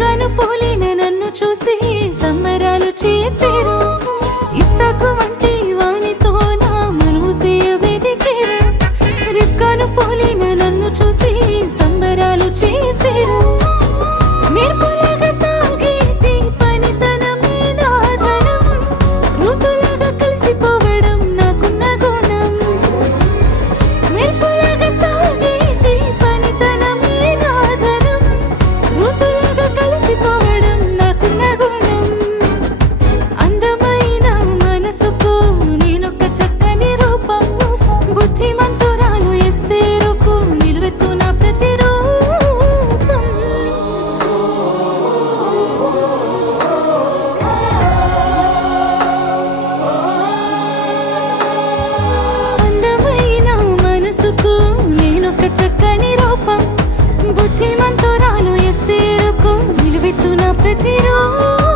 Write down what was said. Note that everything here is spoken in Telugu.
రిబ్కాను పోలిన నన్ను చూసి సంబరాలు చేసేరు. ఇస్సాకు వంటి వానితో నా మనవుసేయ వెదికేరు. రిబ్కాను పోలిన నన్ను చూసి సంబరాలు చేసేరు. మెరుపులాగా సాగేటి పనితనమే నా ధనం. ఋతులాగా కలిసిపోవడం నాకున్న గుణం. మెరుపులాగా సాగేటి పనితనమే నా ధనం. ఋతులాగా కలిసిపోవడం నాకున్న గుణం. అందమైన మనసుకు నేనొక చక్కని రూపం. బుద్ధిమంతురాలు ఎస్తేరుకు నిలువెత్తున ప్రతిరూపం. అందమైన మనసుకు నేనొక చక్కని రూపం. బుద్ధిమంతురాలు ఎస్తేరుకు నిలువెత్తున ప్రతిరూపం.